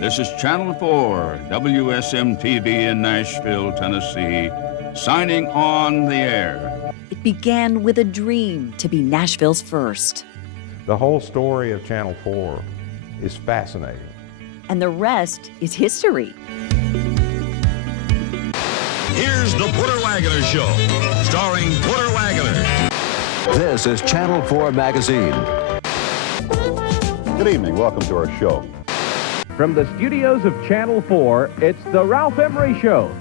This is Channel 4, WSMTV in Nashville, Tennessee, signing on the air. It began with a dream to be Nashville's first. The whole story of Channel 4 is fascinating. And the rest is history. Here's the Porter Wagoner Show, starring Porter Wagoner. This is Channel 4 Magazine. Good evening. Welcome to our show. From the studios of Channel 4, it's the Ralph Emery Show.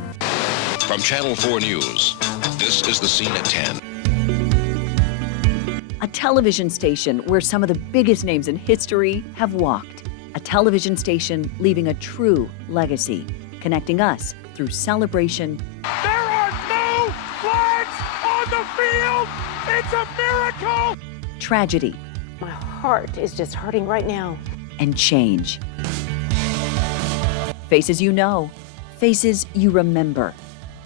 From Channel 4 News, this is the scene at 10. A television station where some of the biggest names in history have walked. A television station leaving a true legacy, connecting us through celebration. There are no flags on the field! It's a miracle! Tragedy. My heart is just hurting right now. And change. Faces you know, faces you remember.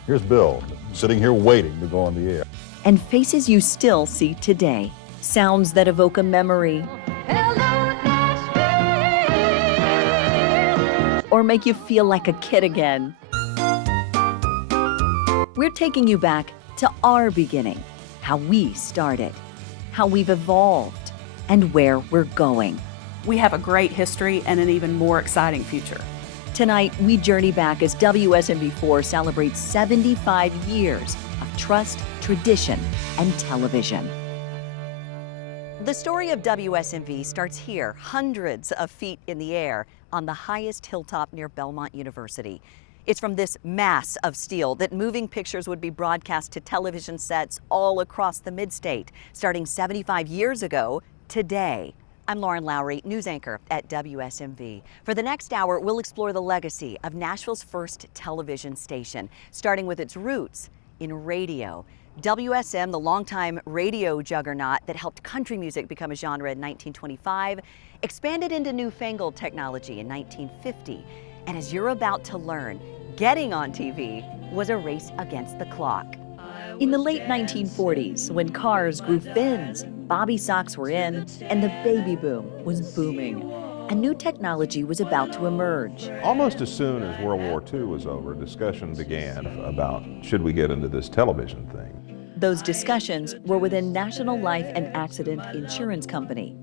Here's Bill, sitting here waiting to go on the air. And faces you still see today. Sounds that evoke a memory. Hello, Nashville. Or make you feel like a kid again. We're taking you back to our beginning, how we started, how we've evolved, and where we're going. We have a great history and an even more exciting future. Tonight, we journey back as WSMV4 celebrates 75 years of trust, tradition, and television. The story of WSMV starts here, hundreds of feet in the air, on the highest hilltop near Belmont University. It's from this mass of steel that moving pictures would be broadcast to television sets all across the mid-state, starting 75 years ago today. I'm Lauren Lowry, news anchor at WSMV. For the next hour, we'll explore the legacy of Nashville's first television station, starting with its roots in radio. WSM, the longtime radio juggernaut that helped country music become a genre in 1925, expanded into newfangled technology in 1950. And as you're about to learn, getting on TV was a race against the clock. In the late 1940s, when cars grew fins, bobby socks were in, and the baby boom was booming, a new technology was about to emerge. Almost as soon as World War II was over, discussion began about should we get into this television thing. Those discussions were within National Life and Accident Insurance Company,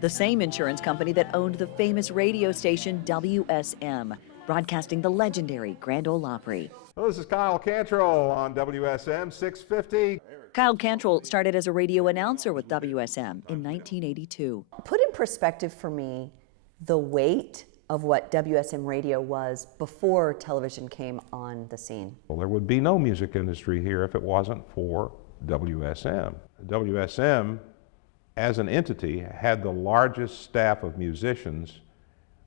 the same insurance company that owned the famous radio station WSM, broadcasting the legendary Grand Ole Opry. Well, this is Kyle Cantrell on WSM 650. Kyle Cantrell started as a radio announcer with WSM in 1982. Put in perspective for me the weight of what WSM radio was before television came on the scene. Well, there would be no music industry here if it wasn't for WSM. WSM, as an entity, had the largest staff of musicians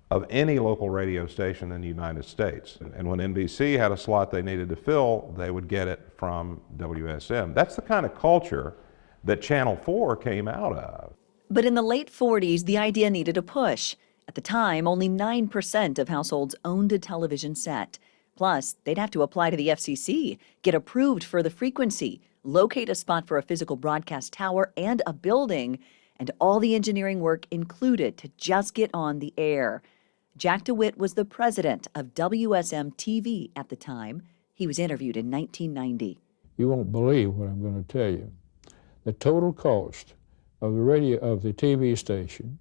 of any local radio station in the United States. And when NBC had a slot they needed to fill, they would get it from WSM. That's the kind of culture that Channel 4 came out of. But in the late 40s, the idea needed a push. At the time, only 9% of households owned a television set. Plus, they'd have to apply to the FCC, get approved for the frequency, locate a spot for a physical broadcast tower and a building, and all the engineering work included to just get on the air. Jack DeWitt was the president of WSM TV at the time. He was interviewed in 1990. You won't believe what I'm going to tell you. The total cost of the TV station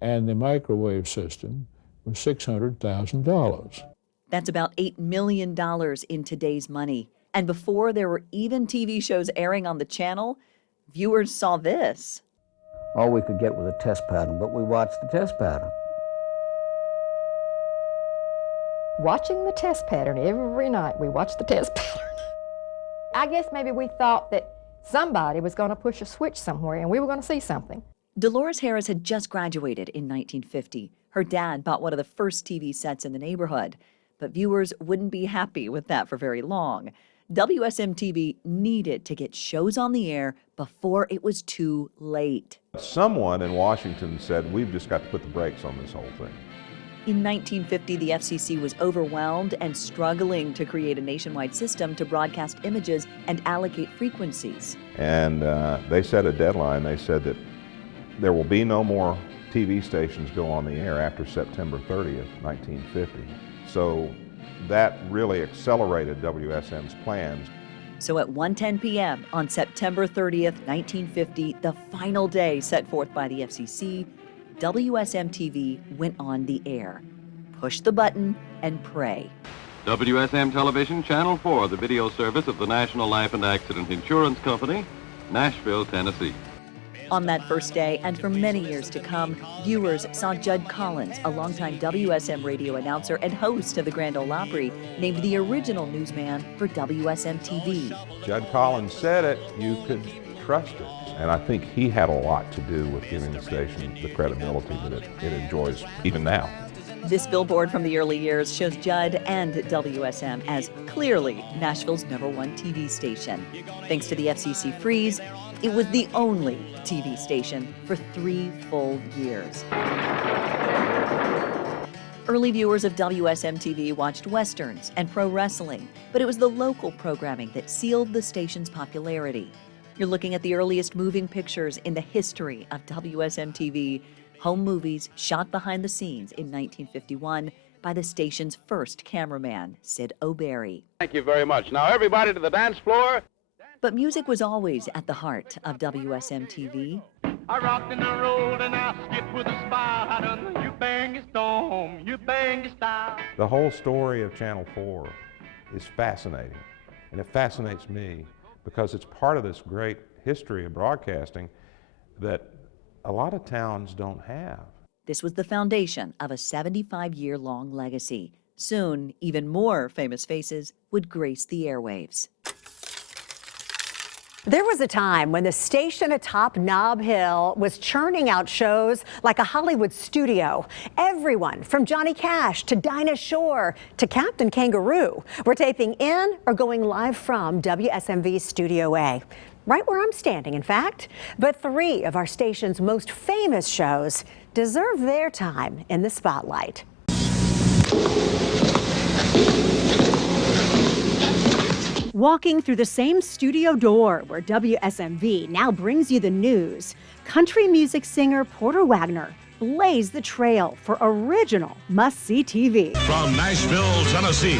and the microwave system was $600,000. That's about $8 million in today's money. And before there were even TV shows airing on the channel, viewers saw this. All we could get was a test pattern, but we watched the test pattern. Watching the test pattern every night, we watched the test pattern. I guess maybe we thought that somebody was going to push a switch somewhere and we were going to see something. Dolores Harris had just graduated in 1950. Her dad bought one of the first TV sets in the neighborhood, but viewers wouldn't be happy with that for very long. WSM TV needed to get shows on the air before it was too late. Someone in Washington said, we've just got to put the brakes on this whole thing. In 1950, the FCC was overwhelmed and struggling to create a nationwide system to broadcast images and allocate frequencies. And they set a deadline. They said that there will be no more TV stations go on the air after September 30th, 1950. So that really accelerated WSM's plans. So at 1:10 p.m. on September 30th, 1950, the final day set forth by the FCC, WSM-TV went on the air. Push the button and pray. WSM Television, Channel 4, the video service of the National Life and Accident Insurance Company, Nashville, Tennessee. On that first day, and for many years to come, viewers saw Judd Collins, a longtime WSM radio announcer and host of the Grand Ole Opry, named the original newsman for WSM-TV. Judd Collins said it, you could trust it. And I think he had a lot to do with giving the station the credibility that it enjoys even now. This billboard from the early years shows Judd and WSM as clearly Nashville's #1 TV station. Thanks to the FCC freeze, it was the only TV station for 3 full years. Early viewers of WSM-TV watched westerns and pro wrestling, but it was the local programming that sealed the station's popularity. You're looking at the earliest moving pictures in the history of WSM-TV, home movies shot behind the scenes in 1951 by the station's first cameraman, Sid O'Berry. Thank you very much. Now everybody to the dance floor. But music was always at the heart of WSM-TV. I rocked and I rolled and I skipped with a spider. You bang your storm, you bang your style. The whole story of Channel 4 is fascinating, and it fascinates me because it's part of this great history of broadcasting that a lot of towns don't have. This was the foundation of a 75-year-long legacy. Soon, even more famous faces would grace the airwaves. There was a time when the station atop Nob Hill was churning out shows like a Hollywood studio. Everyone from Johnny Cash to Dinah Shore to Captain Kangaroo were taping in or going live from WSMV Studio A. Right where I'm standing, in fact. But 3 of our station's most famous shows deserve their time in the spotlight. Walking through the same studio door where WSMV now brings you the news, country music singer Porter Wagoner blazed the trail for original must-see TV. From Nashville, Tennessee,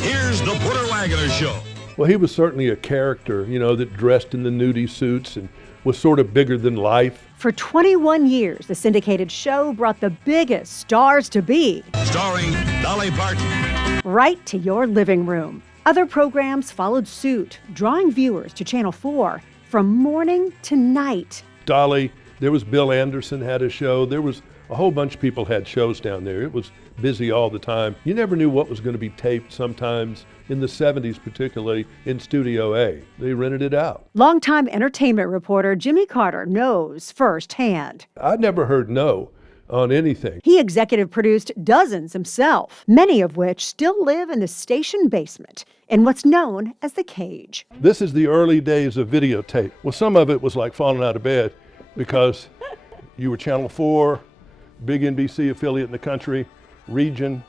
here's the Porter Wagoner Show. Well, he was certainly a character, you know, that dressed in the nudie suits and was sort of bigger than life. For 21 years, the syndicated show brought the biggest stars to be. Starring Dolly Parton. Right to your living room. Other programs followed suit, drawing viewers to Channel 4 from morning to night. Dolly, there was Bill Anderson had a show. There was a whole bunch of people had shows down there. It was busy all the time. You never knew what was going to be taped sometimes, in the 70s particularly, in Studio A. They rented it out. Longtime entertainment reporter Jimmy Carter knows firsthand. I never heard no on anything. He executive produced dozens himself, many of which still live in the station basement in what's known as the cage. This is the early days of videotape. Well, some of it was like falling out of bed because you were Channel 4, big NBC affiliate in the country, region,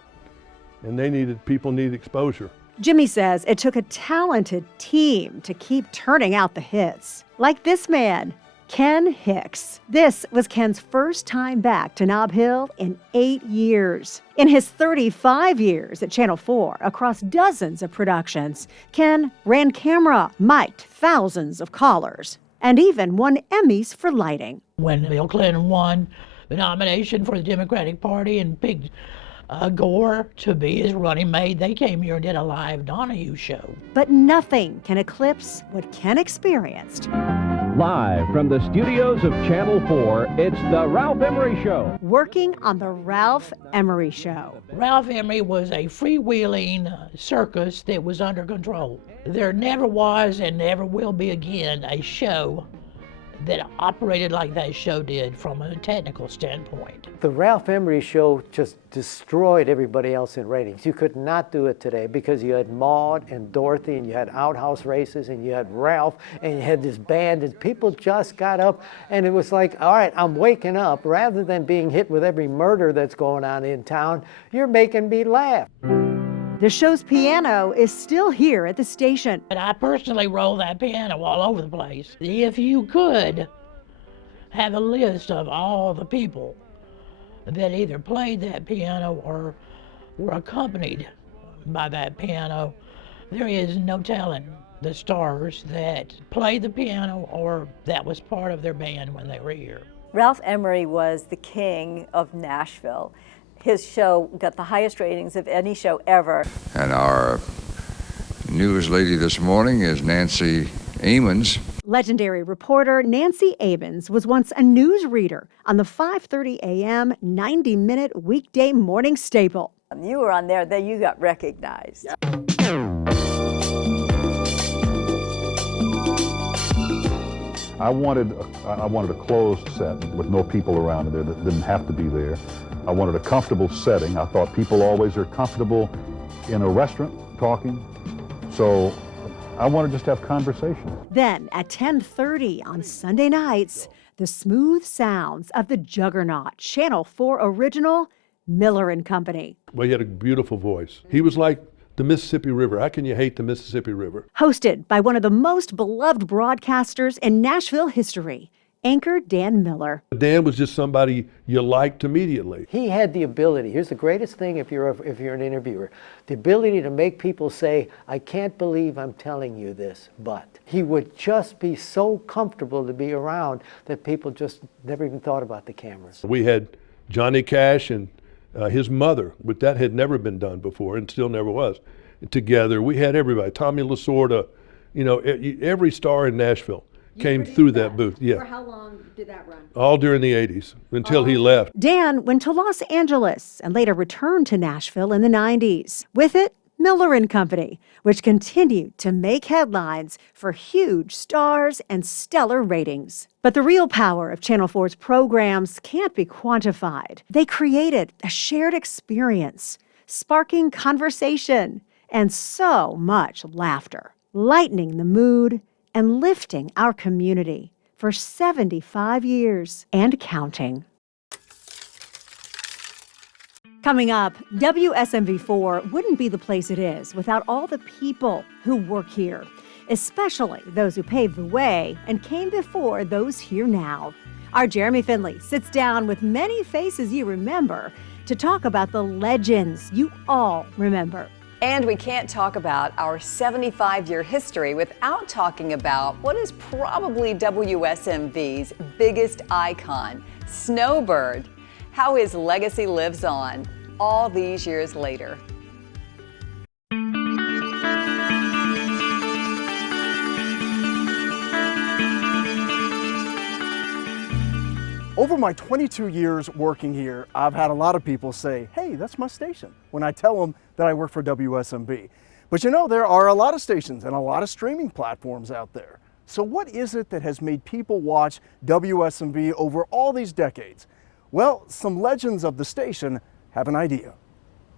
and people need exposure. Jimmy says it took a talented team to keep turning out the hits. Like this man, Ken Hicks. This was Ken's first time back to Nob Hill in 8 years. In his 35 years at Channel 4, across dozens of productions, Ken ran camera, mic'd thousands of callers, and even won Emmys for lighting. When Bill Clinton won the nomination for the Democratic Party and picked Gore to be his running mate, they came here and did a live Donahue show. But nothing can eclipse what Ken experienced. Live from the studios of Channel 4, it's The Ralph Emery Show. Working on The Ralph Emery Show. Ralph Emery was a freewheeling circus that was under control. There never was and never will be again a show that operated like that show did from a technical standpoint. The Ralph Emery Show just destroyed everybody else in ratings. You could not do it today because you had Maude and Dorothy and you had outhouse races and you had Ralph and you had this band and people just got up and it was like, all right, I'm waking up. Rather than being hit with every murder that's going on in town, you're making me laugh. The show's piano is still here at the station. And I personally roll that piano all over the place. If you could have a list of all the people that either played that piano or were accompanied by that piano. There is no telling the stars that played the piano or that was part of their band when they were here. Ralph Emery was the king of Nashville. His show got the highest ratings of any show ever. And our news lady this morning is Nancy Amons. Legendary reporter Nancy Amons was once a news reader on the 5:30 a.m. 90-minute weekday morning staple. You were on there, then you got recognized. I wanted a closed set with no people around there that didn't have to be there. I wanted a comfortable setting. I thought people always are comfortable in a restaurant talking. So I wanted just to have conversation. Then at 10:30 on Sunday nights, the smooth sounds of the juggernaut Channel 4 original Miller and Company. Well, he had a beautiful voice. He was like the Mississippi River. How can you hate the Mississippi River? Hosted by one of the most beloved broadcasters in Nashville history, anchor Dan Miller. Dan was just somebody you liked immediately. He had the ability, here's the greatest thing if you're an interviewer, the ability to make people say, I can't believe I'm telling you this, but. He would just be so comfortable to be around that people just never even thought about the cameras. We had Johnny Cash and his mother, but that had never been done before and still never was, together. We had everybody, Tommy Lasorda, you know, every star in Nashville came through that booth. Yeah. For how long did that run? All during the 80s until he left. Dan went to Los Angeles and later returned to Nashville in the 90s. With it, Miller and Company, which continued to make headlines for huge stars and stellar ratings. But the real power of Channel 4's programs can't be quantified. They created a shared experience, sparking conversation and so much laughter, lightening the mood and lifting our community for 75 years and counting. Coming up, WSMV4 wouldn't be the place it is without all the people who work here, especially those who paved the way and came before those here now. Our Jeremy Finley sits down with many faces you remember to talk about the legends you all remember. And we can't talk about our 75-year history without talking about what is probably WSMV's biggest icon, Snowbird. How his legacy lives on all these years later. Over my 22 years working here, I've had a lot of people say, hey, that's my station, when I tell them that I work for WSMV. But you know, there are a lot of stations and a lot of streaming platforms out there. So what is it that has made people watch WSMV over all these decades? Well, some legends of the station have an idea.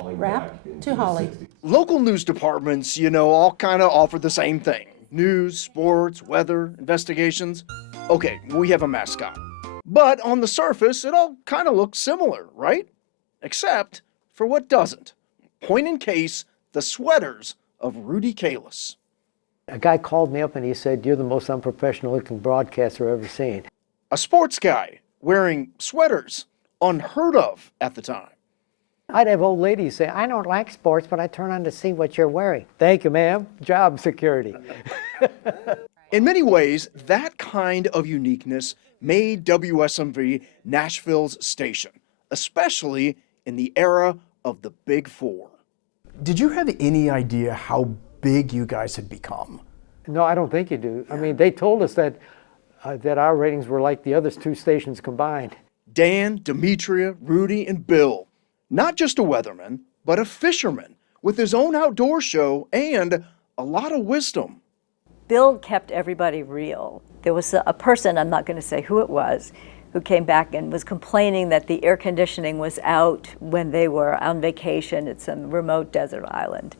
Rap to Holly. Local news departments, you know, all kind of offer the same thing. News, sports, weather, investigations. Okay, we have a mascot. But on the surface, it all kind of looks similar, right? Except for what doesn't. Point in case, the sweaters of Rudy Kalis. A guy called me up and he said, you're the most unprofessional looking broadcaster I've ever seen. A sports guy wearing sweaters, unheard of at the time. I'd have old ladies say, I don't like sports, but I turn on to see what you're wearing. Thank you, ma'am. Job security. In many ways, that kind of uniqueness made WSMV Nashville's station, especially in the era of the Big Four. Did you have any idea how big you guys had become? No, I don't think you do. I mean, they told us that our ratings were like the other two stations combined. Dan, Demetria, Rudy, and Bill. Not just a weatherman, but a fisherman with his own outdoor show and a lot of wisdom. Bill kept everybody real. There was a person, I'm not going to say who it was, who came back and was complaining that the air conditioning was out when they were on vacation at some remote desert island.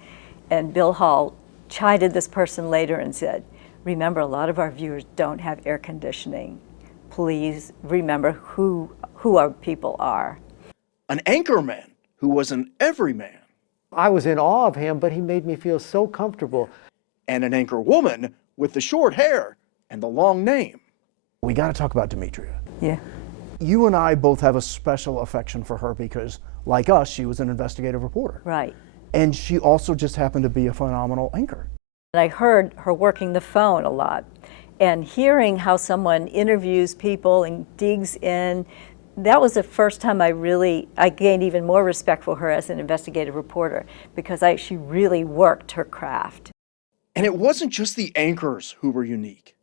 And Bill Hall chided this person later and said, remember, a lot of our viewers don't have air conditioning. Please remember who our people are. An anchorman who was an everyman. I was in awe of him, but he made me feel so comfortable. And an anchor woman with the short hair and the long name. We got to talk about Demetria. Yeah. You and I both have a special affection for her because, like us, she was an investigative reporter. Right. And she also just happened to be a phenomenal anchor. I heard her working the phone a lot, and hearing how someone interviews people and digs in, that was the first time I gained even more respect for her as an investigative reporter, because she really worked her craft. And it wasn't just the anchors who were unique.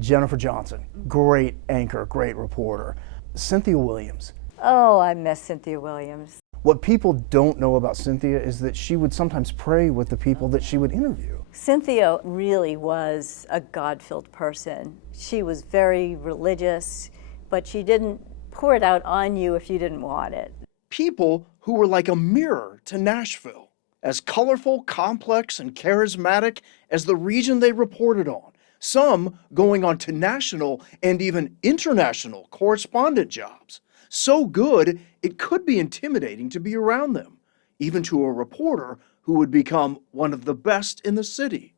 Jennifer Johnson, great anchor, great reporter. Cynthia Williams. Oh, I miss Cynthia Williams. What people don't know about Cynthia is that she would sometimes pray with the people that she would interview. Cynthia really was a God-filled person. She was very religious, but she didn't pour it out on you if you didn't want it. People who were like a mirror to Nashville, as colorful, complex, and charismatic as the region they reported on, some going on to national and even international correspondent jobs. So good, it could be intimidating to be around them, even to a reporter who would become one of the best in the city.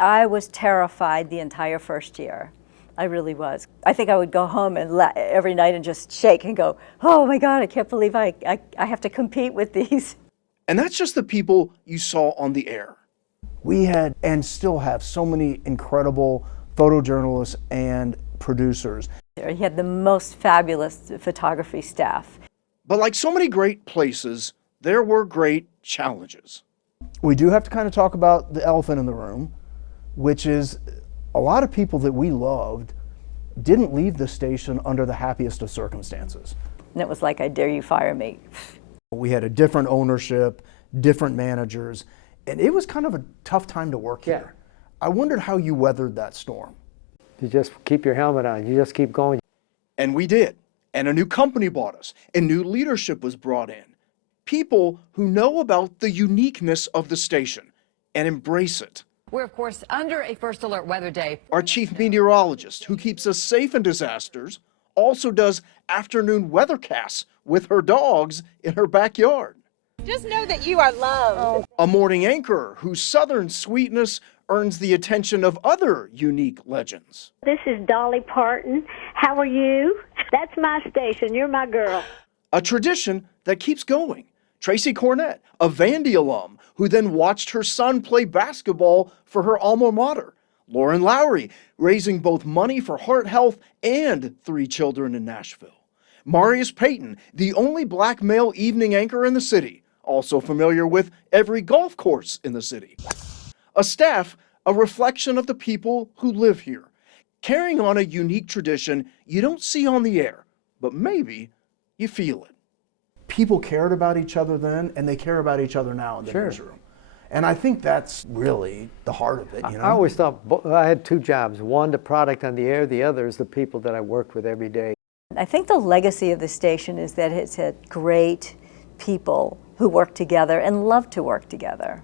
I was terrified the entire first year. I really was. I think I would go home and every night and just shake and go, oh my God, I can't believe I have to compete with these. And that's just the people you saw on the air. We had and still have so many incredible photojournalists and producers. He had the most fabulous photography staff. But like so many great places, there were great challenges. We do have to kind of talk about the elephant in the room, which is a lot of people that we loved didn't leave the station under the happiest of circumstances. And it was like, I dare you fire me. We had a different ownership, different managers, and it was kind of a tough time to work here. I wondered how you weathered that storm. You just keep your helmet on. You just keep going. And we did. And a new company bought us, and new leadership was brought in. People who know about the uniqueness of the station and embrace it. We're, of course, under a first alert weather day. Our chief meteorologist, who keeps us safe in disasters, also does afternoon weathercasts with her dogs in her backyard. Just know that you are loved. A morning anchor whose southern sweetness earns the attention of other unique legends. This is Dolly Parton. How are you? That's my station. You're my girl. A tradition that keeps going. Tracy Cornett, a Vandy alum, who then watched her son play basketball for her alma mater. Lauren Lowry, raising both money for heart health and 3 children in Nashville. Marius Payton, the only black male evening anchor in the city, also familiar with every golf course in the city. A staff, a reflection of the people who live here, carrying on a unique tradition you don't see on the air, but maybe you feel it. People cared about each other then, and they care about each other now in the newsroom. And I think that's really the heart of it, you know? I always thought I had 2 jobs. One, the product on the air. The other is the people that I worked with every day. I think the legacy of the station is that it's had great people who work together and love to work together.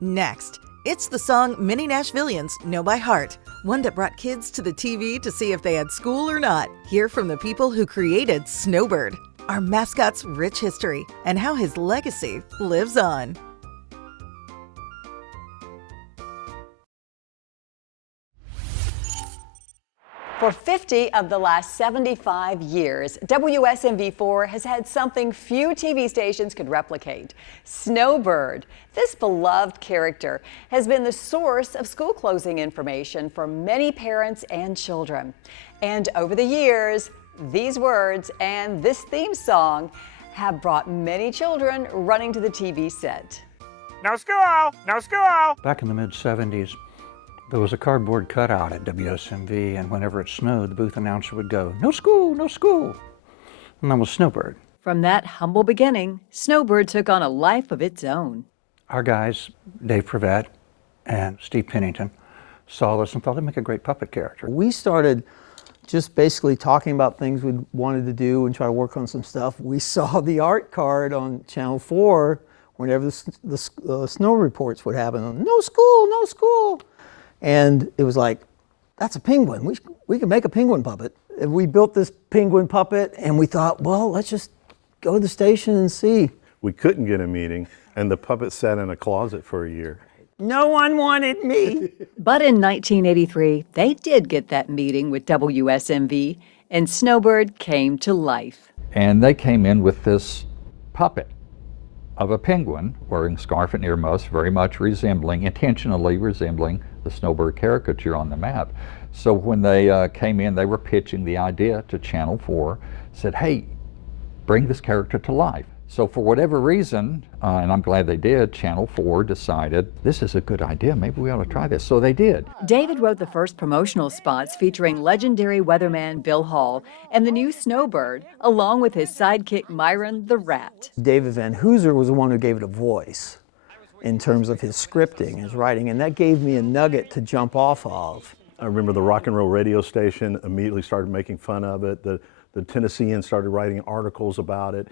Next, it's the song many Nashvillians know by heart, one that brought kids to the TV to see if they had school or not. Hear from the people who created Snowbird, our mascot's rich history, and how his legacy lives on. For 50 of the last 75 years, WSMV4 has had something few TV stations could replicate. Snowbird. This beloved character has been the source of school closing information for many parents and children. And over the years, these words and this theme song have brought many children running to the TV set. No school! No school! Back in the mid-70s, there was a cardboard cutout at WSMV, and whenever it snowed, the booth announcer would go, "No school, no school." And that was Snowbird. From that humble beginning, Snowbird took on a life of its own. Our guys, Dave Prevett and Steve Pennington, saw this and thought they'd make a great puppet character. We started just basically talking about things we wanted to do and try to work on some stuff. We saw the art card on Channel 4 whenever the snow reports would happen. No school, no school. And it was like, that's a penguin. We can make a penguin puppet. And we built this penguin puppet, and we thought, well, let's just go to the station and see. We couldn't get a meeting, and the puppet sat in a closet for a year. No one wanted me. But in 1983, they did get that meeting with WSMV, and Snowbird came to life. And they came in with this puppet of a penguin wearing scarf and earmuffs, very much intentionally resembling the Snowbird caricature on the map. So when they came in, they were pitching the idea to Channel 4, said, hey, bring this character to life. So for whatever reason, and I'm glad they did, Channel 4 decided this is a good idea, maybe we ought to try this. So they did. David wrote the first promotional spots featuring legendary weatherman Bill Hall and the new Snowbird, along with his sidekick Myron the Rat. David Van Hooser was the one who gave it a voice in terms of his scripting, his writing, and that gave me a nugget to jump off of. I remember the rock and roll radio station immediately started making fun of it. The Tennesseans started writing articles about it.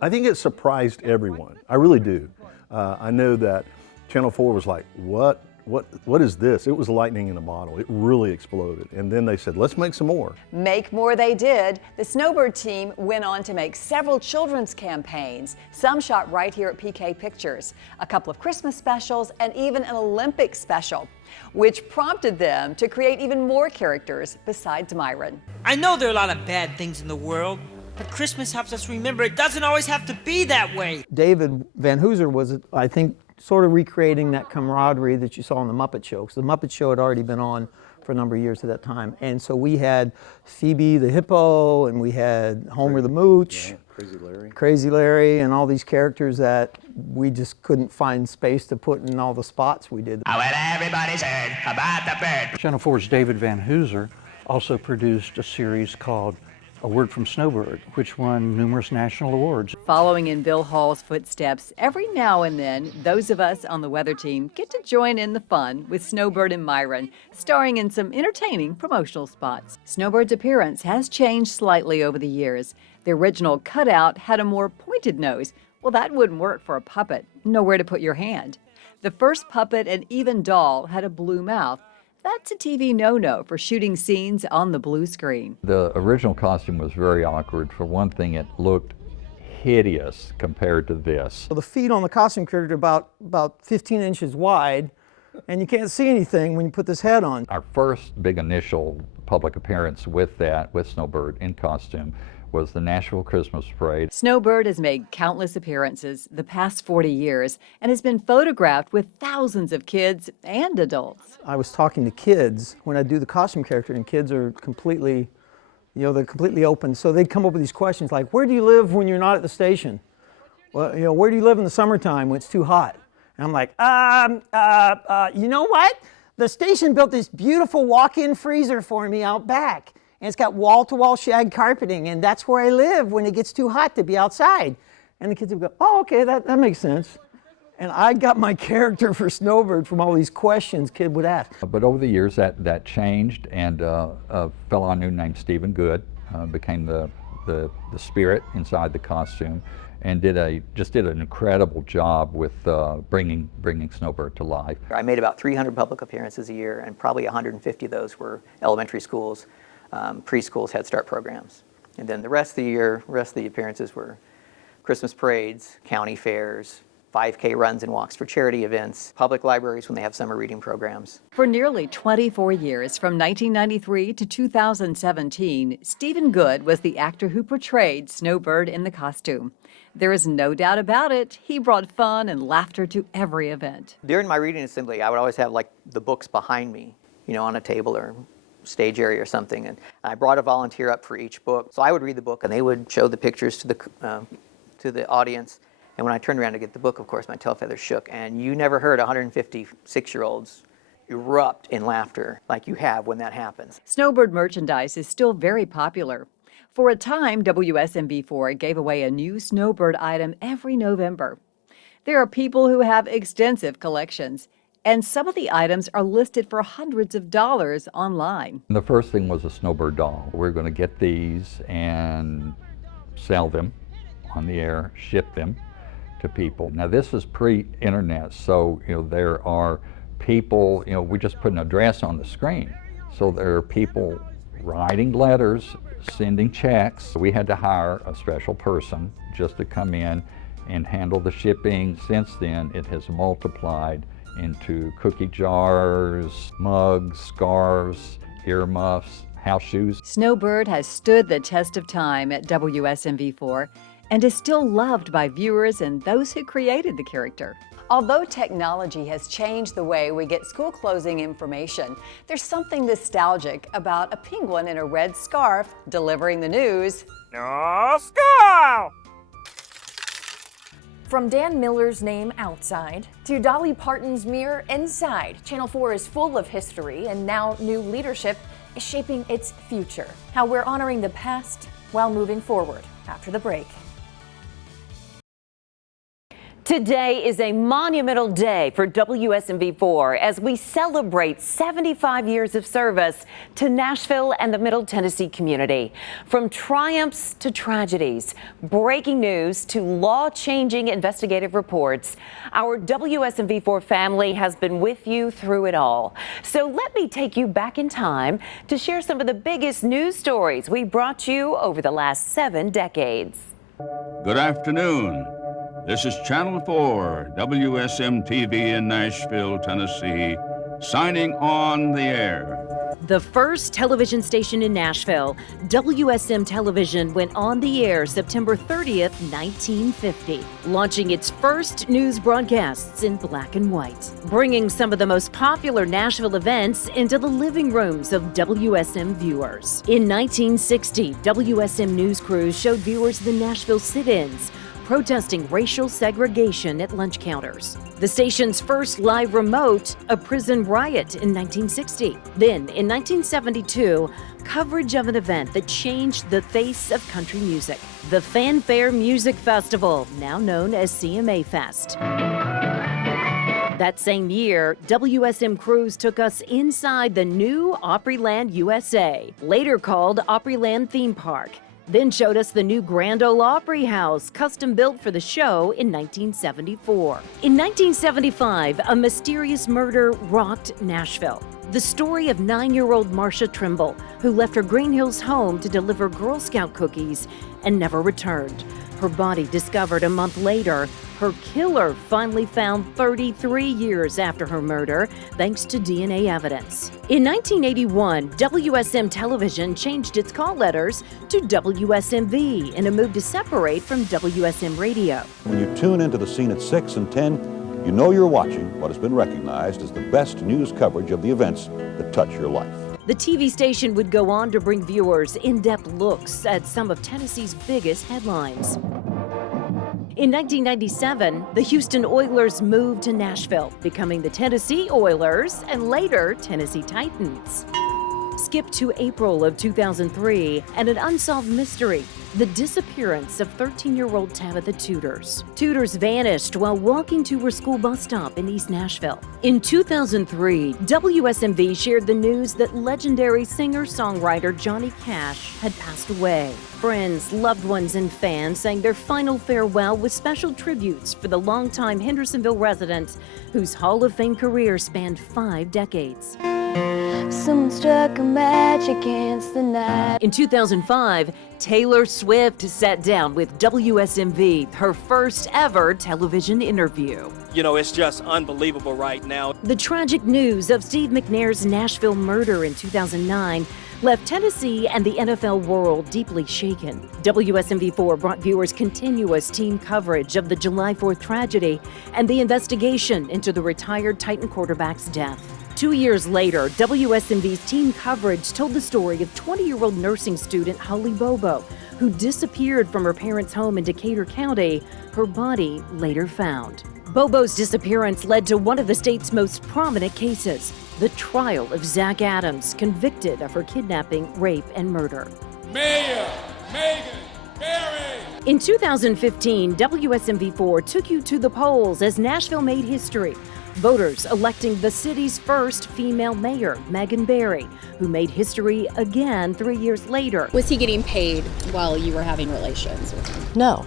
I think it surprised everyone. I really do. I know that Channel 4 was like, what is this? It was lightning in a bottle. It really exploded. And then they said, let's make some more. Make more they did. The Snowbird team went on to make several children's campaigns, some shot right here at PK Pictures, a couple of Christmas specials, and even an Olympic special, which prompted them to create even more characters besides Myron. I know there are a lot of bad things in the world, but Christmas helps us remember it doesn't always have to be that way. David Van Hooser was, I think, sort of recreating that camaraderie that you saw on The Muppet Show, because The Muppet Show had already been on for a number of years at that time. And so we had Phoebe the Hippo, and we had Homer the Mooch, yeah, Crazy Larry, and all these characters that we just couldn't find space to put in all the spots we did. Well, everybody's heard about the bird. Channel 4's David Van Hooser also produced a series called A Word from Snowbird, which won numerous national awards. Following in Bill Hall's footsteps, every now and then, those of us on the weather team get to join in the fun with Snowbird and Myron, starring in some entertaining promotional spots. Snowbird's appearance has changed slightly over the years. The original cutout had a more pointed nose. Well, that wouldn't work for a puppet. Nowhere to put your hand. The first puppet and even doll had a blue mouth. That's a TV no-no for shooting scenes on the blue screen. The original costume was very awkward. For one thing, it looked hideous compared to this. So the feet on the costume character are about 15 inches wide, and you can't see anything when you put this head on. Our first big initial public appearance with Snowbird in costume, was the Nashville Christmas Parade. Snowbird has made countless appearances the past 40 years and has been photographed with thousands of kids and adults. I was talking to kids when I do the costume character, and kids are completely, they're completely open. So they'd come up with these questions like, where do you live when you're not at the station? Well, where do you live in the summertime when it's too hot? And I'm like, you know what? The station built this beautiful walk-in freezer for me out back. And it's got wall-to-wall shag carpeting, and that's where I live when it gets too hot to be outside. And the kids would go, oh, okay, that makes sense. And I got my character for Snowbird from all these questions kids would ask. But over the years, that changed, and a fellow I knew named Stephen Good became the spirit inside the costume, and just did an incredible job with bringing Snowbird to life. I made about 300 public appearances a year, and probably 150 of those were elementary schools, preschools, Head Start programs. And then the rest of the appearances were Christmas parades, county fairs, 5K runs and walks for charity events, public libraries when they have summer reading programs. For nearly 24 years, from 1993 to 2017, Stephen Good was the actor who portrayed Snowbird in the costume. There is no doubt about it, he brought fun and laughter to every event. During my reading assembly, I would always have the books behind me, on a table or stage area or something, and I brought a volunteer up for each book. So I would read the book, and they would show the pictures to the audience. And when I turned around to get the book, of course, my tail feathers shook. And you never heard 156-year-olds erupt in laughter like you have when that happens. Snowbird merchandise is still very popular. For a time, WSMV4 gave away a new Snowbird item every November. There are people who have extensive collections, and some of the items are listed for hundreds of dollars online. The first thing was a Snowbird doll. We're going to get these and sell them on the air, ship them to people. Now this is pre-internet, so there are people, we just put an address on the screen. So there are people writing letters, sending checks. We had to hire a special person just to come in and handle the shipping. Since then, it has multiplied into cookie jars, mugs, scarves, earmuffs, house shoes. Snowbird has stood the test of time at WSMV4 and is still loved by viewers and those who created the character. Although technology has changed the way we get school closing information, there's something nostalgic about a penguin in a red scarf delivering the news. No school! From Dan Miller's name outside to Dolly Parton's mirror inside, Channel 4 is full of history, and now new leadership is shaping its future. How we're honoring the past while moving forward after the break. Today is a monumental day for WSMV4 as we celebrate 75 years of service to Nashville and the Middle Tennessee community. From triumphs to tragedies, breaking news to law-changing investigative reports, our WSMV4 family has been with you through it all. So let me take you back in time to share some of the biggest news stories we brought you over the last 7 decades. Good afternoon. This is Channel 4, WSM-TV in Nashville, Tennessee, signing on the air. The first television station in Nashville, WSM Television, went on the air September 30th, 1950, launching its first news broadcasts in black and white, bringing some of the most popular Nashville events into the living rooms of WSM viewers. In 1960, WSM news crews showed viewers the Nashville sit-ins, protesting racial segregation at lunch counters. The station's first live remote, a prison riot in 1960. Then, in 1972, coverage of an event that changed the face of country music, the Fanfare Music Festival, now known as CMA Fest. That same year, WSM crews took us inside the new Opryland USA, later called Opryland Theme Park, then showed us the new Grand Ole Opry House, custom built for the show in 1974. In 1975, a mysterious murder rocked Nashville. The story of 9-year-old Marcia Trimble, who left her Green Hills home to deliver Girl Scout cookies and never returned. Her body discovered a month later. Her killer finally found 33 years after her murder, thanks to DNA evidence. In 1981, WSM Television changed its call letters to WSMV in a move to separate from WSM Radio. When you tune into the scene at 6 and 10, you know you're watching what has been recognized as the best news coverage of the events that touch your life. The TV station would go on to bring viewers in-depth looks at some of Tennessee's biggest headlines. In 1997, the Houston Oilers moved to Nashville, becoming the Tennessee Oilers and later Tennessee Titans. Skip to April of 2003 and an unsolved mystery, the disappearance of 13-year-old Tabitha Tudors. Tudors vanished while walking to her school bus stop in East Nashville. In 2003, WSMV shared the news that legendary singer-songwriter Johnny Cash had passed away. Friends, loved ones, and fans sang their final farewell with special tributes for the longtime Hendersonville resident whose Hall of Fame career spanned 5 decades. Someone struck a match against the night. In 2005, Taylor Swift sat down with WSMV, her first ever television interview. You know, it's just unbelievable right now. The tragic news of Steve McNair's Nashville murder in 2009 left Tennessee and the NFL world deeply shaken. WSMV4 brought viewers continuous team coverage of the July 4th tragedy and the investigation into the retired Titan quarterback's death. 2 years later, WSMV's team coverage told the story of 20-year-old nursing student Holly Bobo, who disappeared from her parents' home in Decatur County, her body later found. Bobo's disappearance led to one of the state's most prominent cases, the trial of Zach Adams, convicted of her kidnapping, rape, and murder. Mayor Megan Berry. In 2015, WSMV4 took you to the polls as Nashville made history. Voters electing the city's first female mayor, Megan Berry, who made history again 3 years later. Was he getting paid while you were having relations with him? No.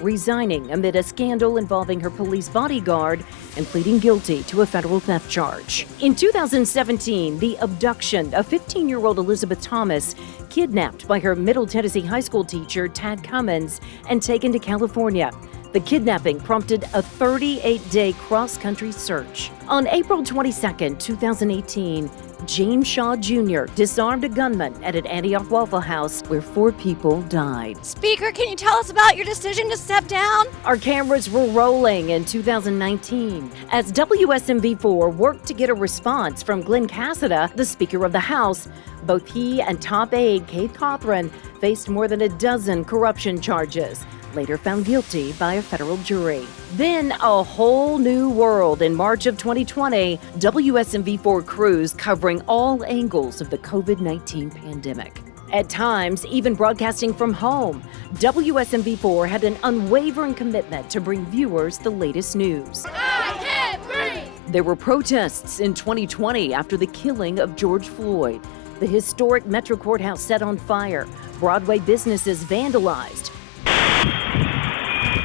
Resigning amid a scandal involving her police bodyguard and pleading guilty to a federal theft charge. In 2017, the abduction of 15-year-old Elizabeth Thomas, kidnapped by her Middle Tennessee high school teacher, Tad Cummins, and taken to California. The kidnapping prompted a 38-day cross-country search. On April 22, 2018, James Shaw Jr. disarmed a gunman at an Antioch Waffle House where 4 people died. Speaker, can you tell us about your decision to step down? Our cameras were rolling in 2019 as WSMV4 worked to get a response from Glenn Cassida, the Speaker of the House. Both he and top aide Keith Cothran faced more than a dozen corruption charges, later found guilty by a federal jury. Then a whole new world in March of 2020, WSMV4 crews covering all angles of the COVID-19 pandemic. At times, even broadcasting from home, WSMV4 had an unwavering commitment to bring viewers the latest news. I can't breathe! There were protests in 2020 after the killing of George Floyd. The historic Metro Courthouse set on fire, Broadway businesses vandalized.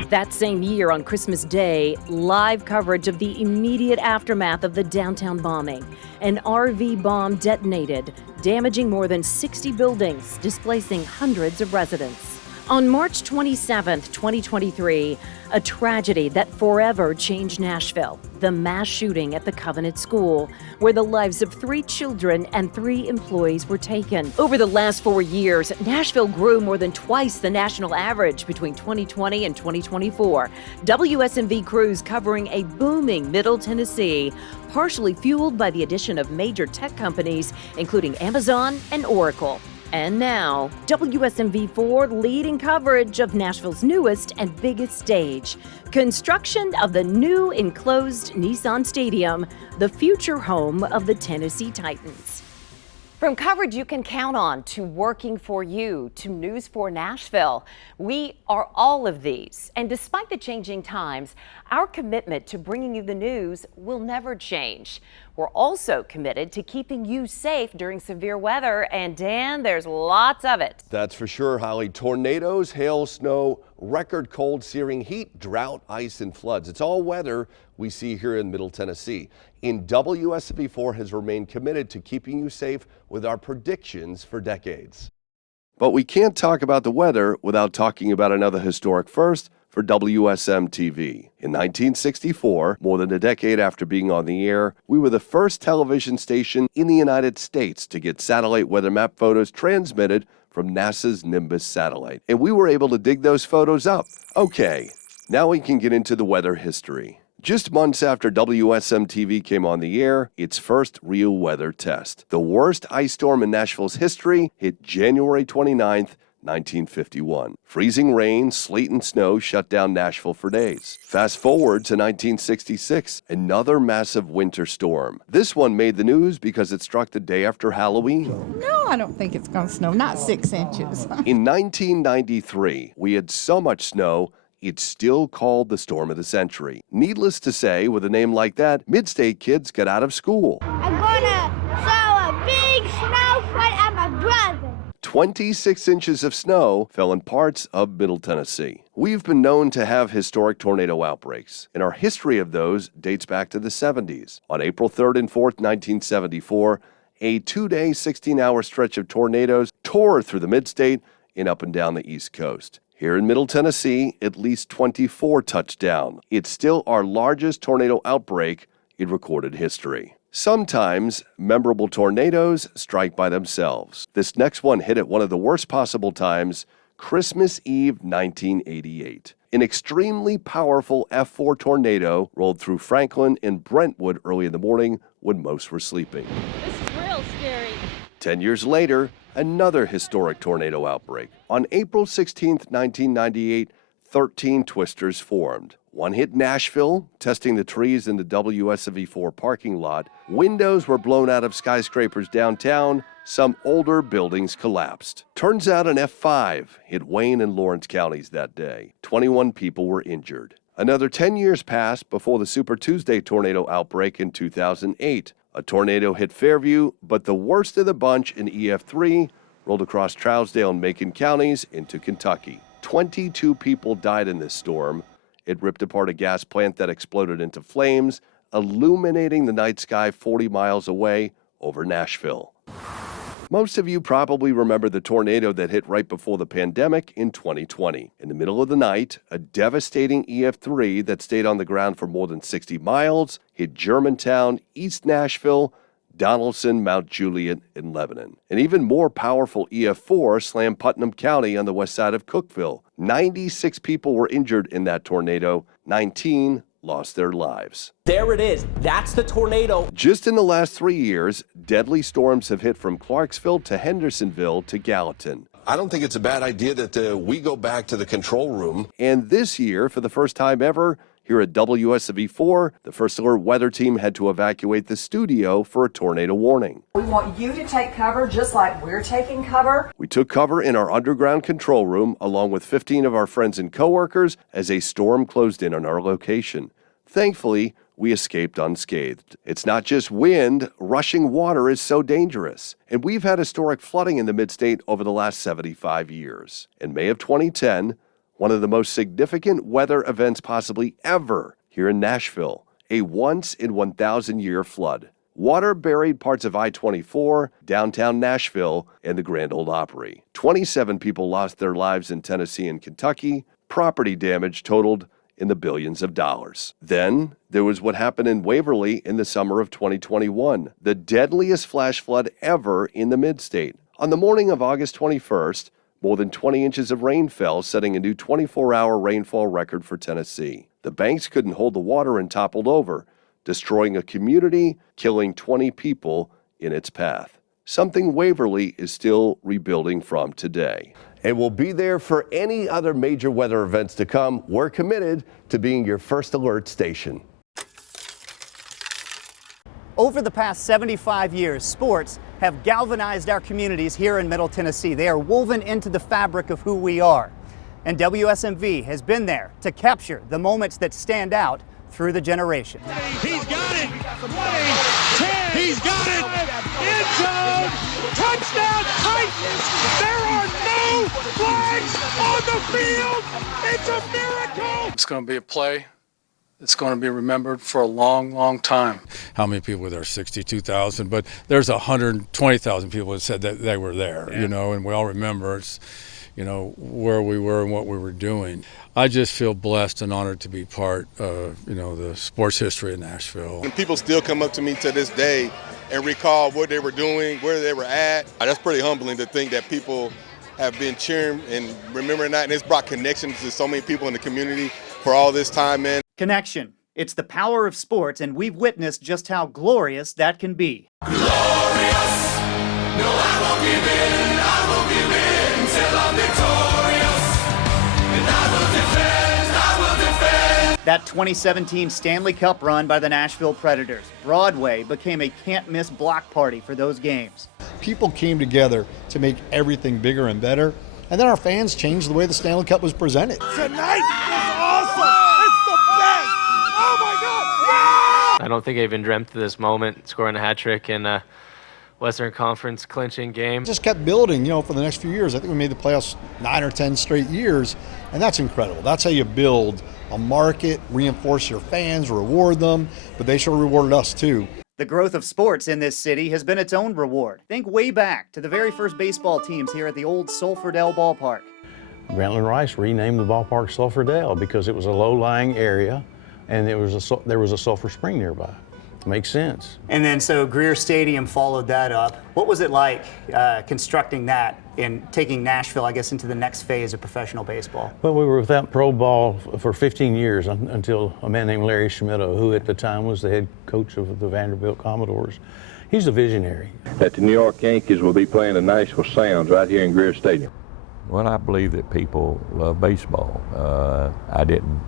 That same year on Christmas Day, live coverage of the immediate aftermath of the downtown bombing. An RV bomb detonated, damaging more than 60 buildings, displacing hundreds of residents. On March 27, 2023, a tragedy that forever changed Nashville, the mass shooting at the Covenant School, where the lives of 3 children and 3 employees were taken. Over the last 4 years, Nashville grew more than twice the national average between 2020 and 2024. WSMV crews covering a booming Middle Tennessee, partially fueled by the addition of major tech companies, including Amazon and Oracle. And now, WSMV4 leading coverage of Nashville's newest and biggest stage, construction of the new enclosed Nissan Stadium, the future home of the Tennessee Titans. From coverage you can count on to working for you to News 4 Nashville, we are all of these. And despite the changing times, our commitment to bringing you the news will never change. We're also committed to keeping you safe during severe weather. And Dan, there's lots of it. That's for sure, Holly. Tornadoes, hail, snow, record cold, searing heat, drought, ice, and floods. It's all weather we see here in Middle Tennessee. And WSMV4 has remained committed to keeping you safe with our predictions for decades. But we can't talk about the weather without talking about another historic first for WSM-TV. In 1964, more than a decade after being on the air, we were the first television station in the United States to get satellite weather map photos transmitted from NASA's Nimbus satellite. And we were able to dig those photos up. Okay, now we can get into the weather history. Just months after WSM-TV came on the air, its first real weather test. The worst ice storm in Nashville's history hit January 29th, 1951. Freezing rain, sleet, and snow shut down Nashville for days. Fast forward to 1966, another massive winter storm. This one made the news because it struck the day after Halloween. No, I don't think it's going to snow, not 6 inches. In 1993, we had so much snow, it's still called the storm of the century. Needless to say, with a name like that, mid-state kids got out of school. I'm gonna throw a big snowflake at my brother. 26 inches of snow fell in parts of Middle Tennessee. We've been known to have historic tornado outbreaks, and our history of those dates back to the 70s. On April 3rd and 4th, 1974, a 2-day, 16-hour stretch of tornadoes tore through the mid-state and up and down the East Coast. Here in Middle Tennessee, at least 24 touched down. It's still our largest tornado outbreak in recorded history. Sometimes memorable tornadoes strike by themselves. This next one hit at one of the worst possible times, Christmas Eve 1988. An extremely powerful F4 tornado rolled through Franklin and Brentwood early in the morning when most were sleeping. This is real scary. 10 years later, another historic tornado outbreak. On April 16, 1998, 13 twisters formed. One hit Nashville, testing the trees in the WSMV4 parking lot. Windows were blown out of skyscrapers downtown. Some older buildings collapsed. Turns out an F5 hit Wayne and Lawrence counties that day. 21 people were injured. Another 10 years passed before the Super Tuesday tornado outbreak in 2008. A tornado hit Fairview, but the worst of the bunch, in EF3, rolled across Trousdale and Macon counties into Kentucky. 22 people died in this storm. It ripped apart a gas plant that exploded into flames, illuminating the night sky 40 miles away over Nashville. Most of you probably remember the tornado that hit right before the pandemic in 2020. In the middle of the night, a devastating EF3 that stayed on the ground for more than 60 miles hit Germantown, East Nashville, Donaldson, Mount Juliet, and Lebanon. An even more powerful EF4 slammed Putnam County on the west side of Cookeville. 96 people were injured in that tornado. 19 lost their lives. There it is. That's the tornado. Just in the last 3 years, deadly storms have hit from Clarksville to Hendersonville to Gallatin. I don't think it's a bad idea that we go back to the control room. And this year, for the first time ever, here at WSMV4, the First Alert weather team had to evacuate the studio for a tornado warning. We want you to take cover just like we're taking cover. We took cover in our underground control room along with 15 of our friends and coworkers as a storm closed in on our location. Thankfully, we escaped unscathed. It's not just wind, rushing water is so dangerous. And we've had historic flooding in the mid-state over the last 75 years. In May of 2010, one of the most significant weather events possibly ever here in Nashville, a once-in-1,000-year flood. Water buried parts of I-24, downtown Nashville, and the Grand Ole Opry. 27 people lost their lives in Tennessee and Kentucky. Property damage totaled in the billions of dollars. Then there was what happened in Waverly in the summer of 2021, the deadliest flash flood ever in the mid-state. On the morning of August 21st, more than 20 inches of rain fell, setting a new 24-hour rainfall record for Tennessee. The banks couldn't hold the water and toppled over, destroying a community, killing 20 people in its path. Something Waverly is still rebuilding from today. And we'll be there for any other major weather events to come. We're committed to being your First Alert station. Over the past 75 years, sports have galvanized our communities here in Middle Tennessee. They are woven into the fabric of who we are. And WSMV has been there to capture the moments that stand out through the generations. He's got it. 20, 10. He's got it. End zone. Touchdown Titans. There are no flags on the field. It's a miracle. It's going to be a play. It's going to be remembered for a long, long time. How many people were there? 62,000, but there's 120,000 people that said that they were there, you know, and we all remember it's, you know, where we were and what we were doing. I just feel blessed and honored to be part of, you know, the sports history of Nashville. And people still come up to me to this day and recall what they were doing, where they were at. That's pretty humbling to think that people have been cheering and remembering that, and it's brought connections to so many people in the community for all this time, man. Connection. It's the power of sports, and we've witnessed just how glorious that can be. Glorious. No, I won't give in. I won't give in till I'm victorious. And I will defend. That 2017 Stanley Cup run by the Nashville Predators. Broadway became a can't-miss block party for those games. People came together to make everything bigger and better, and then our fans changed the way the Stanley Cup was presented. Tonight is awesome. It's the best. Oh my God. Yeah! I don't think I even dreamt of this moment, scoring a hat trick in a Western Conference clinching game. Just kept building, you know, for the next few years. I think we made the playoffs 9 or 10 straight years, and that's incredible. That's how you build a market, reinforce your fans, reward them, but they sure rewarded us too. The growth of sports in this city has been its own reward. Think way back to the very first baseball teams here at the old Sulphurdale Ballpark. Grantland Rice renamed the ballpark Sulphurdale because it was a low-lying area and there was a sulfur spring nearby. Makes sense. And then so Greer Stadium followed that up. What was it like constructing that and taking Nashville, I guess, into the next phase of professional baseball? Well, we were without pro ball for 15 years until a man named Larry Schmidt, who at the time was the head coach of the Vanderbilt Commodores. He's a visionary. That the New York Yankees will be playing the Nashville Sounds right here in Greer Stadium. Well, I believe that people love baseball. I didn't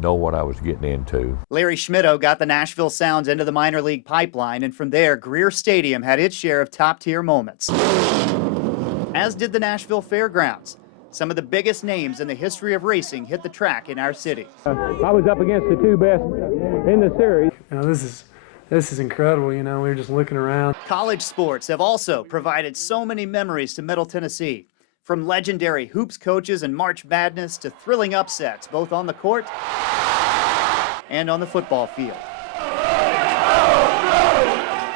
know what I was getting into. Larry Schmidt got the Nashville Sounds into the minor league pipeline, and from there, Greer Stadium had its share of top-tier moments. As did the Nashville Fairgrounds. Some of the biggest names in the history of racing hit the track in our city. I was up against the two best in the series. You know, this is incredible. You know, we were just looking around. College sports have also provided so many memories to Middle Tennessee. From legendary hoops coaches and March Madness to thrilling upsets, both on the court and on the football field.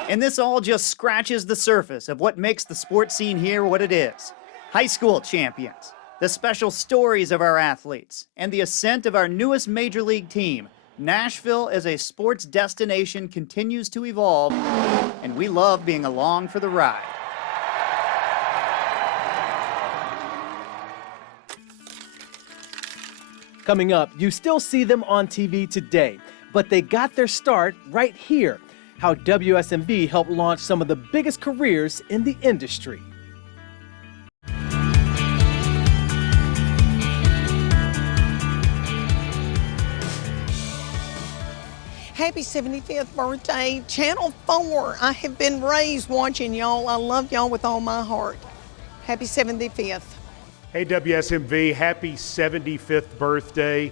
And this all just scratches the surface of what makes the sports scene here what it is. High school champions, the special stories of our athletes, and the ascent of our newest major league team, Nashville as a sports destination continues to evolve, and we love being along for the ride. Coming up, you still see them on TV today, but they got their start right here. How WSMV helped launch some of the biggest careers in the industry. Happy 75th birthday, Channel 4. I have been raised watching y'all. I love y'all with all my heart. Happy 75th. Hey WSMV, happy 75th birthday.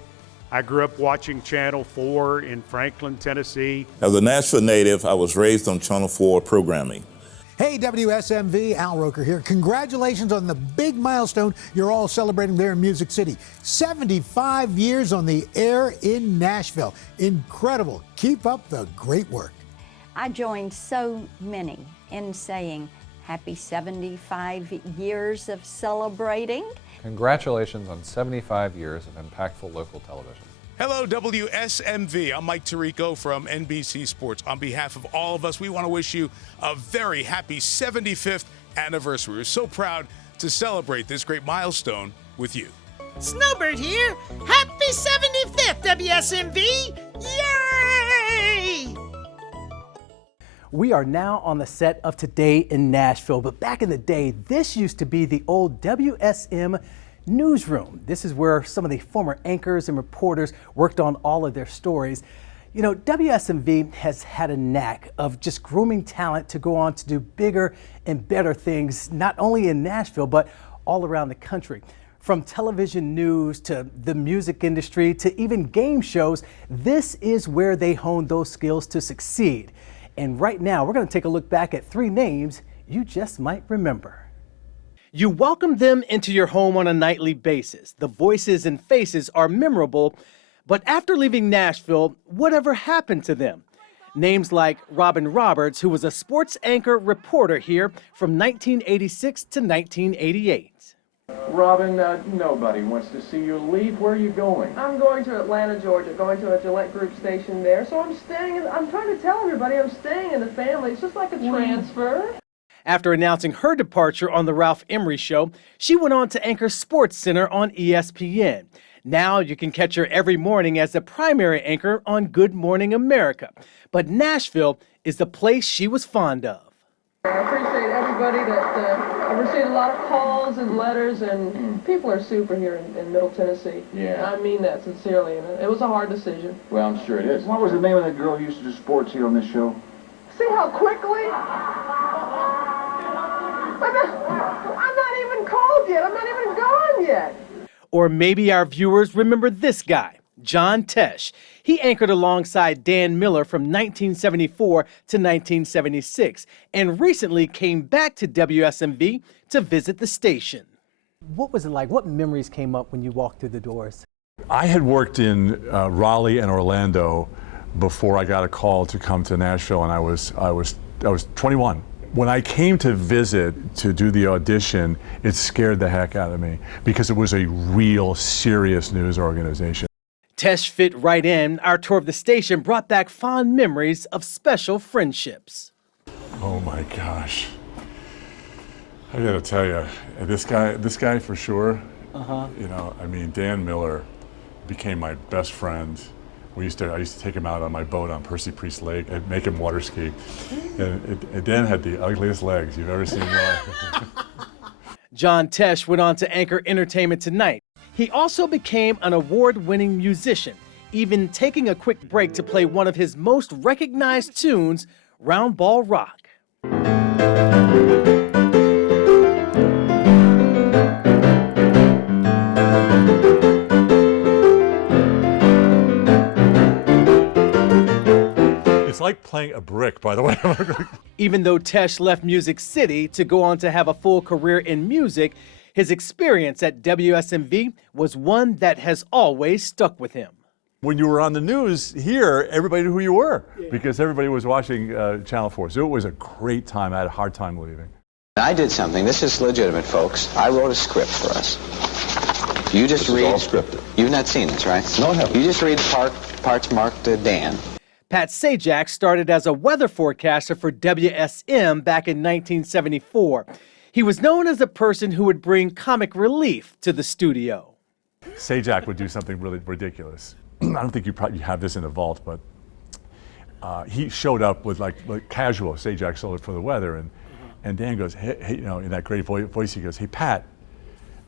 I grew up watching Channel 4 in Franklin, Tennessee. As a Nashville native, I was raised on Channel 4 programming. Hey WSMV, Al Roker here. Congratulations on the big milestone you're all celebrating there in Music City. 75 years on the air in Nashville. Incredible. Keep up the great work. I joined so many in saying happy 75 years of celebrating. Congratulations on 75 years of impactful local television. Hello, WSMV. I'm Mike Tirico from NBC Sports. On behalf of all of us, we want to wish you a very happy 75th anniversary. We're so proud to celebrate this great milestone with you. Snowbird here. Happy 75th, WSMV. Yay! We are now on the set of Today in Nashville, but back in the day, this used to be the old WSM newsroom. This is where some of the former anchors and reporters worked on all of their stories. You know, WSMV has had a knack of just grooming talent to go on to do bigger and better things, not only in Nashville, but all around the country. From television news to the music industry to even game shows, this is where they hone those skills to succeed. And right now, we're going to take a look back at 3 names you just might remember. You welcome them into your home on a nightly basis. The voices and faces are memorable, but after leaving Nashville, whatever happened to them? Names like Robin Roberts, who was a sports anchor reporter here from 1986 to 1988. Robin, nobody wants to see you leave. Where are you going? I'm going to Atlanta, Georgia, going to a Gillette Group station there. So I'm staying, I'm trying to tell everybody I'm staying in the family. It's just like a transfer. After announcing her departure on the Ralph Emery Show, she went on to anchor Sports Center on ESPN. Now you can catch her every morning as the primary anchor on Good Morning America. But Nashville is the place she was fond of. I appreciate everybody that I've received a lot of calls and letters, and people are super here in Middle Tennessee. Yeah. I mean that sincerely, and it was a hard decision. Well, I'm sure it is. What was the name of that girl who used to do sports here on this show? See how quickly? I'm not even called yet. I'm not even gone yet. Or maybe our viewers remember this guy, John Tesh. He anchored alongside Dan Miller from 1974 to 1976 and recently came back to WSMV to visit the station. What was it like? What memories came up when you walked through the doors? I had worked in Raleigh and Orlando before I got a call to come to Nashville, and I was 21. When I came to visit to do the audition, it scared the heck out of me because it was a real serious news organization. Tesh fit right in. Our tour of the station brought back fond memories of special friendships. Oh my gosh. I gotta tell you, this guy for sure, you know, I mean, Dan Miller became my best friend. I used to take him out on my boat on Percy Priest Lake and make him water ski. And Dan had the ugliest legs you've ever seen in your life. John Tesh went on to anchor Entertainment Tonight. He also became an award-winning musician, even taking a quick break to play one of his most recognized tunes, Round Ball Rock. It's like playing a brick, by the way. Even though Tesh left Music City to go on to have a full career in music, his experience at WSMV was one that has always stuck with him. When you were on the news here, everybody knew who you were because everybody was watching Channel 4. So it was a great time. I had a hard time leaving. I did something. This is legitimate, folks. I wrote a script for us. You just read. This is all scripted. You've not seen this, right? No, I haven't. You just read the parts marked Dan. Pat Sajak started as a weather forecaster for WSM back in 1974. He was known as a person who would bring comic relief to the studio. Sajak would do something really ridiculous. I don't think you probably have this in the vault, but he showed up with like casual Sajak sold it for the weather, and Dan goes, hey, you know, in that great voice, he goes, hey Pat,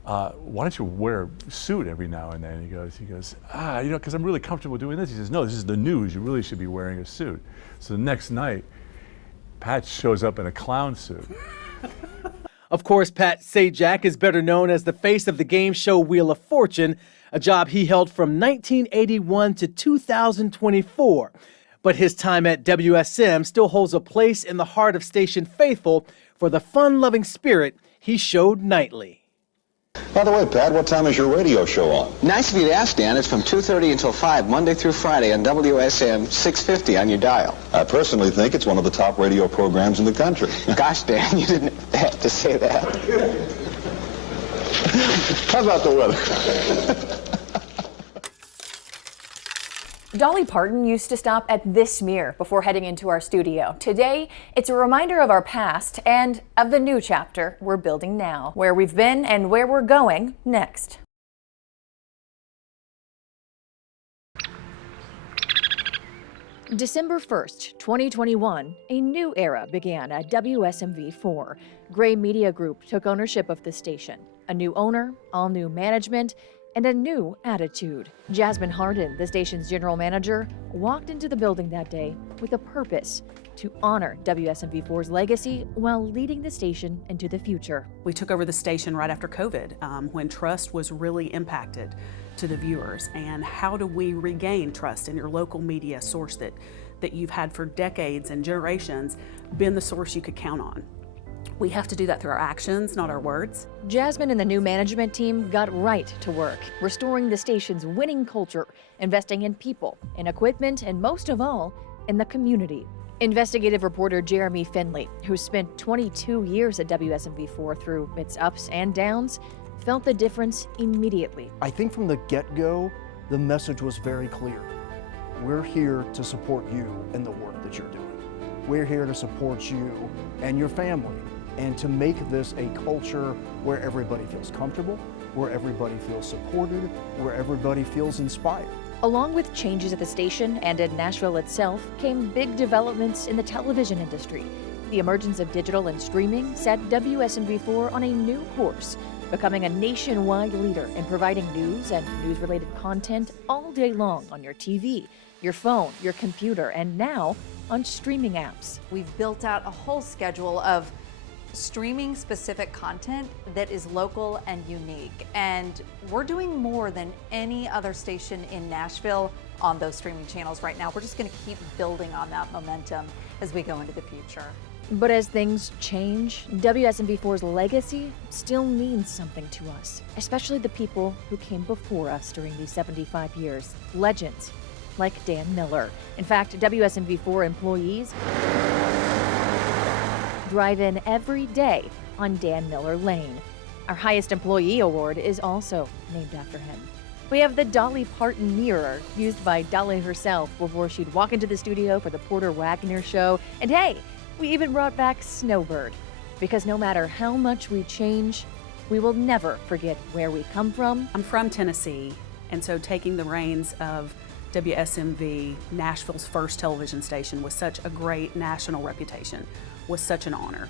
why don't you wear a suit every now and then? He goes, you know, because I'm really comfortable doing this. He says, no, this is the news. You really should be wearing a suit. So the next night, Pat shows up in a clown suit. Of course, Pat Sajak is better known as the face of the game show Wheel of Fortune, a job he held from 1981 to 2024. But his time at WSM still holds a place in the heart of station faithful for the fun-loving spirit he showed nightly. By the way, Pat, what time is your radio show on? Nice of you to ask, Dan. It's from 2:30 until 5, Monday through Friday on WSM 650 on your dial. I personally think it's one of the top radio programs in the country. Gosh, Dan, you didn't have to say that. How about the weather? Dolly Parton used to stop at this mirror before heading into our studio. Today, it's a reminder of our past and of the new chapter we're building now, where we've been and where we're going next. December 1st, 2021, a new era began at WSMV4. Gray Media Group took ownership of the station. A new owner, all new management, and a new attitude. Jasmine Hardin, the station's general manager, walked into the building that day with a purpose: to honor WSMV4's legacy while leading the station into the future. We took over the station right after COVID, when trust was really impacted to the viewers. And how do we regain trust in your local media source that you've had for decades and generations, been the source you could count on? We have to do that through our actions, not our words. Jasmine and the new management team got right to work, restoring the station's winning culture, investing in people, in equipment, and most of all, in the community. Investigative reporter Jeremy Finley, who spent 22 years at WSMV4 through its ups and downs, felt the difference immediately. I think from the get-go, the message was very clear. We're here to support you in the work that you're doing. We're here to support you and your family, and to make this a culture where everybody feels comfortable, where everybody feels supported, where everybody feels inspired. Along with changes at the station and in Nashville itself came big developments in the television industry. The emergence of digital and streaming set WSMV4 on a new course, becoming a nationwide leader in providing news and news-related content all day long on your TV, your phone, your computer, and now on streaming apps. We've built out a whole schedule of streaming specific content that is local and unique, and we're doing more than any other station in Nashville on those streaming channels right now. We're just going to keep building on that momentum as we go into the future. But as things change, WSMV4's legacy still means something to us, especially the people who came before us during these 75 years. Legends like Dan Miller. In fact, WSMV4 employees drive in every day on Dan Miller Lane. Our highest employee award is also named after him. We have the Dolly Parton mirror, used by Dolly herself before she'd walk into the studio for the Porter Wagner show. And hey, we even brought back Snowbird, because no matter how much we change, we will never forget where we come from. I'm from Tennessee, and so taking the reins of WSMV, Nashville's first television station, with such a great national reputation, was such an honor.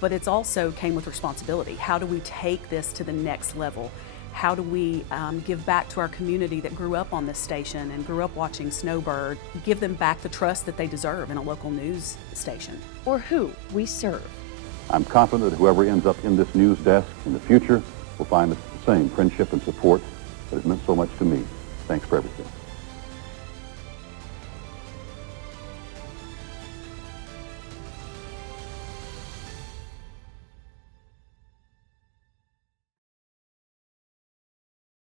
But it's also came with responsibility. How do we take this to the next level? How do we give back to our community that grew up on this station and grew up watching Snowbird, give them back the trust that they deserve in a local news station? Or who we serve. I'm confident that whoever ends up in this news desk in the future will find the same friendship and support that has meant so much to me. Thanks for everything.